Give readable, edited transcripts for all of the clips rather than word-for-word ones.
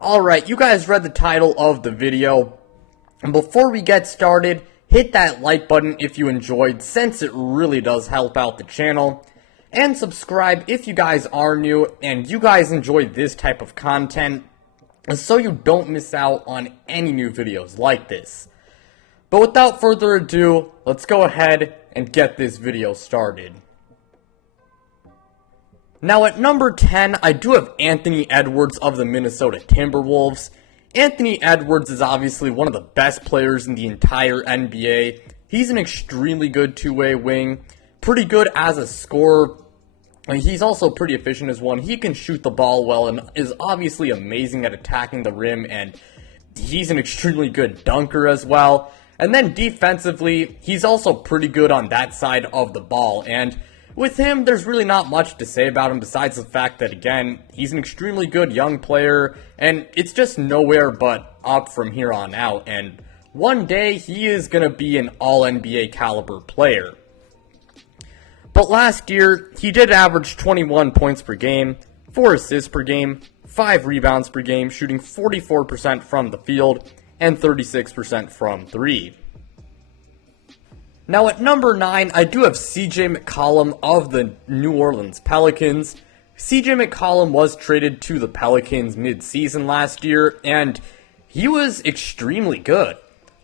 Alright, you guys read the title of the video, and before we get started, hit that like button if you enjoyed, since it really does help out the channel, and subscribe if you guys are new, and you guys enjoy this type of content, so you don't miss out on any new videos like this. But without further ado, let's go ahead and get this video started. Now at number 10, I do have Anthony Edwards of the Minnesota Timberwolves. Anthony Edwards is obviously one of the best players in the entire NBA. He's an extremely good two-way wing, pretty good as a scorer. He's also pretty efficient as one. He can shoot the ball well and is obviously amazing at attacking the rim, and he's an extremely good dunker as well. And then defensively, he's also pretty good on that side of the ball, and with him, there's really not much to say about him besides the fact that, again, he's an extremely good young player, and it's just nowhere but up from here on out, and one day he is going to be an all-NBA caliber player. But last year, he did average 21 points per game, 4 assists per game, 5 rebounds per game, shooting 44% from the field, and 36% from 3. Now at number 9, I do have CJ McCollum of the New Orleans Pelicans. CJ McCollum was traded to the Pelicans mid-season last year, and he was extremely good.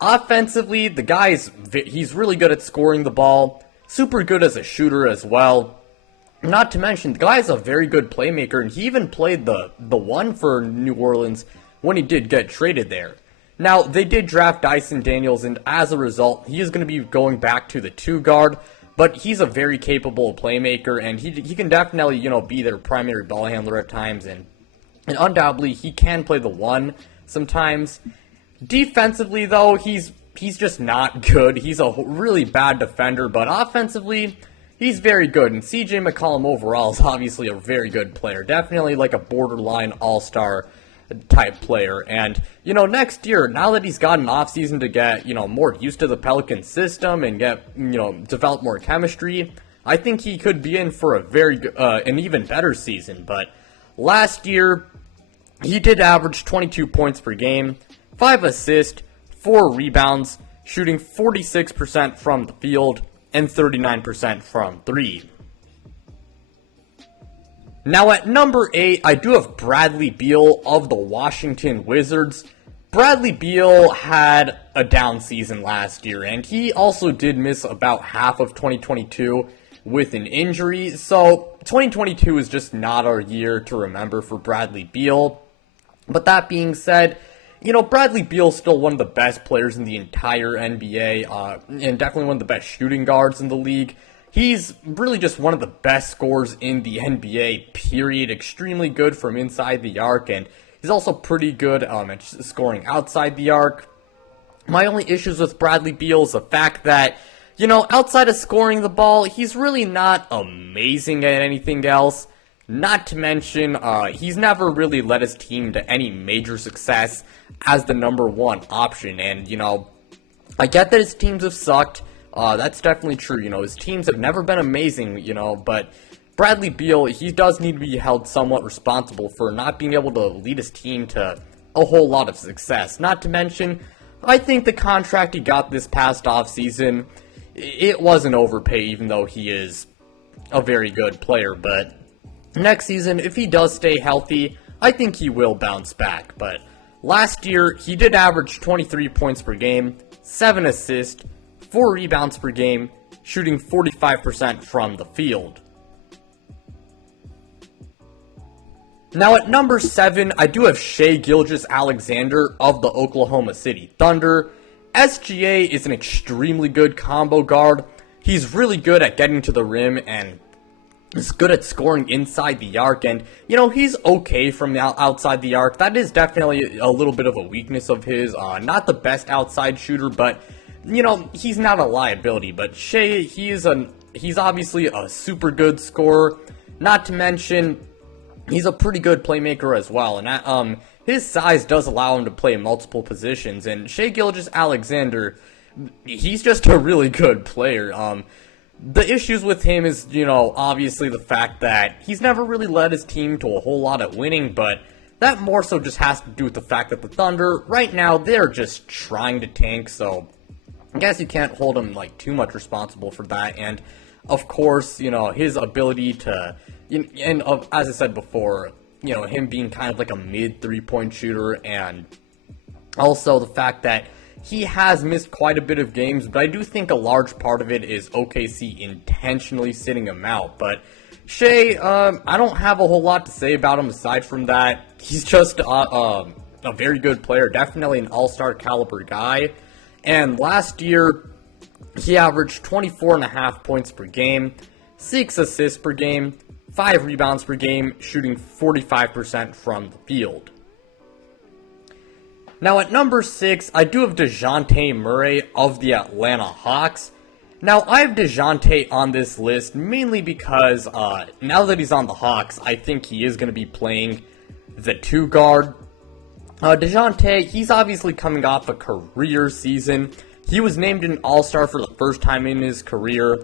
Offensively, the he's really good at scoring the ball, super good as a shooter as well. Not to mention, the guy is a very good playmaker, and he even played the one for New Orleans when he did get traded there. Now, they did draft Dyson Daniels, and as a result, he is going to be going back to the 2 guard, but he's a very capable playmaker, and he can definitely, be their primary ball handler at times, and undoubtedly, he can play the 1 sometimes. Defensively, though, he's just not good. He's a really bad defender, but offensively, he's very good, and CJ McCollum overall is obviously a very good player. Definitely like a borderline all-star type player, and next year, now that he's got an offseason to get more used to the Pelican system and get develop more chemistry, I think he could be in for a very an even better season. But last year he did average 22 points per game, 5 assists, 4 rebounds, shooting 46% from the field and 39% from 3. Now at number 8, I do have Bradley Beal of the Washington Wizards. Bradley Beal had a down season last year, and he also did miss about half of 2022 with an injury, so 2022 is just not our year to remember for Bradley Beal. But that being said, Bradley Beal is still one of the best players in the entire NBA, and definitely one of the best shooting guards in the league. He's really just one of the best scorers in the NBA, period. Extremely good from inside the arc, and he's also pretty good at scoring outside the arc. My only issues with Bradley Beal is the fact that, outside of scoring the ball, he's really not amazing at anything else. Not to mention, he's never really led his team to any major success as the number 1 option, and, I get that his teams have sucked. That's definitely true. His teams have never been amazing, but Bradley Beal, he does need to be held somewhat responsible for not being able to lead his team to a whole lot of success. Not to mention, I think the contract he got this past offseason, it was an overpay, even though he is a very good player. But next season, if he does stay healthy, I think he will bounce back. But last year, he did average 23 points per game, 7 assists, 4 rebounds per game, shooting 45% from the field. Now at number 7, I do have Shai Gilgeous-Alexander of the Oklahoma City Thunder. SGA is an extremely good combo guard. He's really good at getting to the rim and is good at scoring inside the arc, and he's okay from outside the arc. That is definitely a little bit of a weakness of his. Not the best outside shooter, but he's not a liability. But Shai, he's obviously a super good scorer. Not to mention, he's a pretty good playmaker as well. And his size does allow him to play multiple positions. And Shai Gilgeous-Alexander, he's just a really good player. The issues with him is, obviously the fact that he's never really led his team to a whole lot of winning. But that more so just has to do with the fact that the Thunder, right now, they're just trying to tank, so I guess you can't hold him, like, too much responsible for that, and, of course, you know, his ability to, and as I said before, you know, him being kind of like a mid three-point shooter, and also the fact that he has missed quite a bit of games, but I do think a large part of it is OKC intentionally sitting him out. But Shai, I don't have a whole lot to say about him aside from that. He's just a very good player, definitely an all-star caliber guy. And last year, he averaged 24.5 points per game, 6 assists per game, 5 rebounds per game, shooting 45% from the field. Now at number 6, I do have Dejounte Murray of the Atlanta Hawks. Now I have Dejounte on this list mainly because now that he's on the Hawks, I think he is going to be playing the 2 guard. Dejounte, he's obviously coming off a career season. He was named an All-Star for the first time in his career.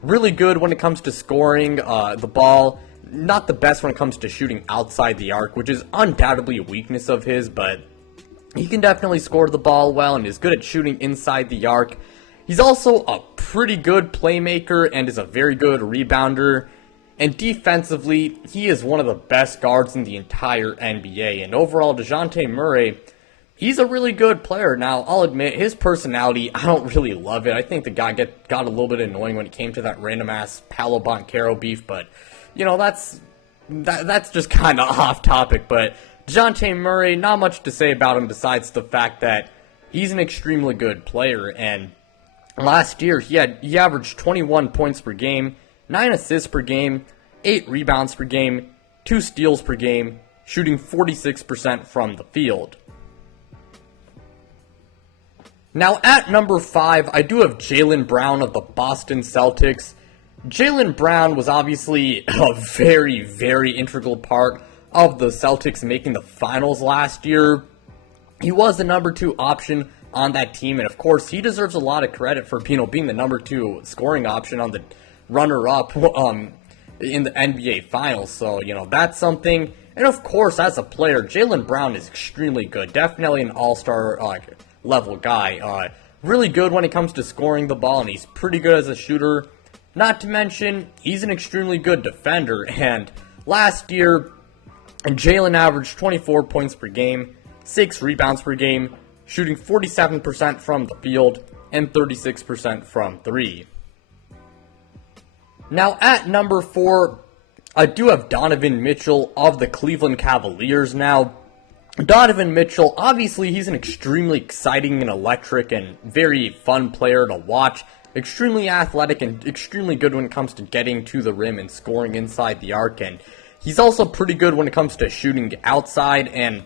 Really good when it comes to scoring the ball. Not the best when it comes to shooting outside the arc, which is undoubtedly a weakness of his, but he can definitely score the ball well and is good at shooting inside the arc. He's also a pretty good playmaker and is a very good rebounder. And defensively, he is one of the best guards in the entire NBA. And overall, Dejounte Murray, he's a really good player. Now, I'll admit, his personality, I don't really love it. I think the guy got a little bit annoying when it came to that random-ass Paolo Banchero beef. But, you know, that's just kind of off topic. But Dejounte Murray, not much to say about him besides the fact that he's an extremely good player, and last year he averaged 21 points per game, 9 assists per game, 8 rebounds per game, 2 steals per game, shooting 46% from the field. Now at number 5, I do have Jalen Brown of the Boston Celtics. Jalen Brown was obviously a very, very integral part of the Celtics making the finals last year. He was the number 2 option on that team, and of course, he deserves a lot of credit for being the number 2 scoring option on the runner-up in the NBA Finals. So, you know, that's something. And of course, as a player, Jalen Brown is extremely good. Definitely an all-star level guy. Really good when it comes to scoring the ball, and he's pretty good as a shooter. Not to mention, he's an extremely good defender, and last year, Jalen averaged 24 points per game, 6 rebounds per game, shooting 47% from the field and 36% from 3. Now at number 4, I do have Donovan Mitchell of the Cleveland Cavaliers. Now, Donovan Mitchell, obviously he's an extremely exciting and electric and very fun player to watch. Extremely athletic and extremely good when it comes to getting to the rim and scoring inside the arc, and he's also pretty good when it comes to shooting outside, and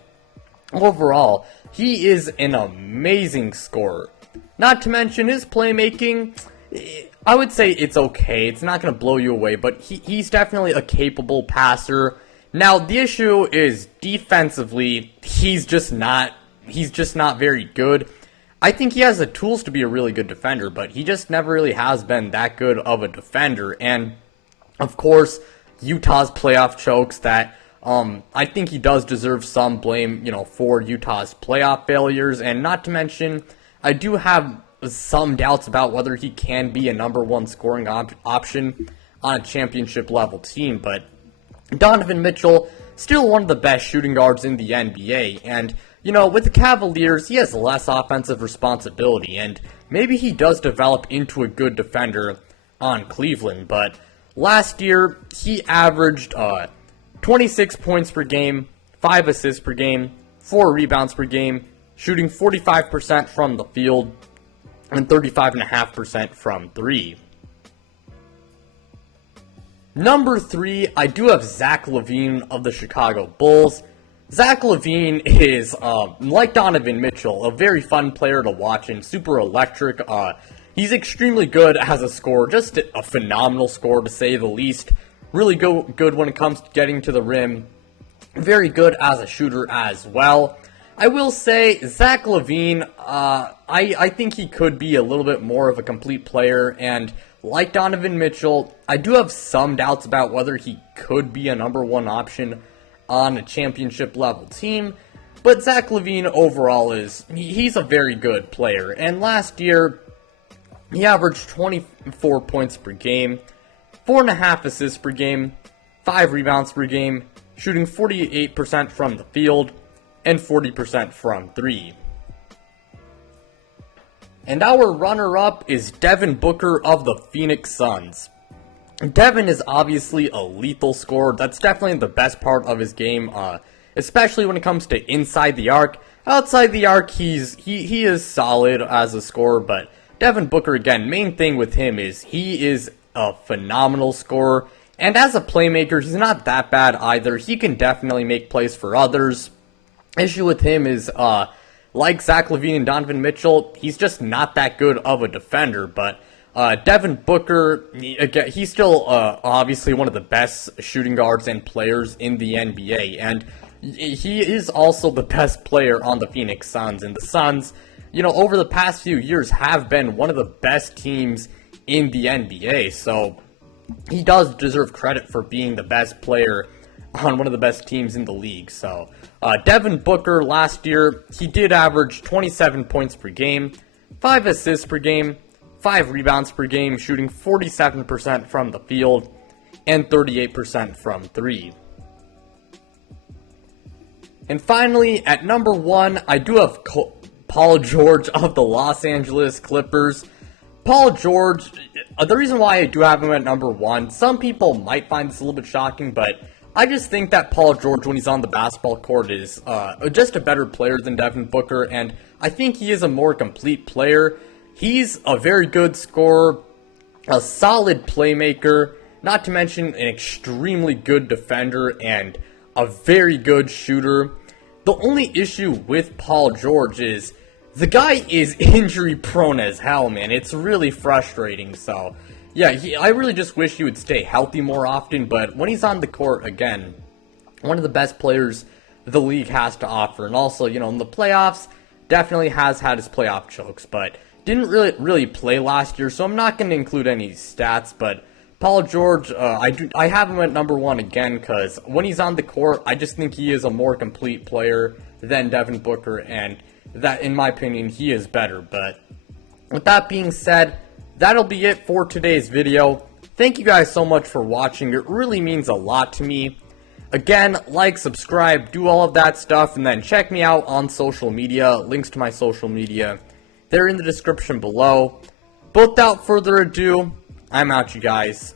overall, he is an amazing scorer. Not to mention his playmaking, I would say it's okay. It's not going to blow you away, but he's definitely a capable passer. Now, the issue is defensively, he's just not very good. I think he has the tools to be a really good defender, but he just never really has been that good of a defender. And, of course, Utah's playoff chokes that I think he does deserve some blame, you know, for Utah's playoff failures. And not to mention, I do have some doubts about whether he can be a number 1 scoring option on a championship level team. But Donovan Mitchell, still one of the best shooting guards in the NBA. And, you know, with the Cavaliers, he has less offensive responsibility. And maybe he does develop into a good defender on Cleveland. But last year, he averaged 26 points per game, 5 assists per game, 4 rebounds per game, shooting 45% from the field and 35.5% from 3. Number 3, I do have Zach LaVine of the Chicago Bulls. Zach LaVine is, like Donovan Mitchell, a very fun player to watch and super electric. He's extremely good as a scorer, just a phenomenal scorer to say the least. Really good when it comes to getting to the rim. Very good as a shooter as well. I will say, Zach LaVine, I think he could be a little bit more of a complete player, and like Donovan Mitchell, I do have some doubts about whether he could be a number 1 option on a championship level team, but Zach LaVine overall he's a very good player. And last year, he averaged 24 points per game, 4.5 assists per game, 5 rebounds per game, shooting 48% from the field and 40% from 3. And our runner-up is Devin Booker of the Phoenix Suns. Devin is obviously a lethal scorer. That's definitely the best part of his game, especially when it comes to inside the arc. Outside the arc, he is solid as a scorer, but Devin Booker, again, main thing with him is he is a phenomenal scorer. And as a playmaker, he's not that bad either. He can definitely make plays for others. Issue with him is, like Zach LaVine and Donovan Mitchell, he's just not that good of a defender. But Devin Booker, he's still obviously one of the best shooting guards and players in the NBA. And he is also the best player on the Phoenix Suns. And the Suns, over the past few years have been one of the best teams in the NBA. So he does deserve credit for being the best player on one of the best teams in the league. So Devin Booker last year, he did average 27 points per game, 5 assists per game, 5 rebounds per game, shooting 47% from the field and 38% from 3. And finally, at number 1, I do have Paul George of the Los Angeles Clippers. Paul George, the reason why I do have him at number 1, some people might find this a little bit shocking, but I just think that Paul George, when he's on the basketball court, is just a better player than Devin Booker, and I think he is a more complete player. He's a very good scorer, a solid playmaker, not to mention an extremely good defender and a very good shooter. The only issue with Paul George is the guy is injury prone as hell, man. It's really frustrating. So, yeah, I really just wish he would stay healthy more often. But when he's on the court, again, one of the best players the league has to offer. And also, in the playoffs, definitely has had his playoff chokes. But didn't really play last year, so I'm not going to include any stats. But Paul George, I have him at number 1 again because when he's on the court, I just think he is a more complete player than Devin Booker, and that, in my opinion, he is better. But with that being said, that'll be it for today's video. Thank you guys so much for watching. It really means a lot to me. Again, like, subscribe, do all of that stuff, and then check me out on social media. Links to my social media, they're in the description below. But without further ado, I'm out, you guys.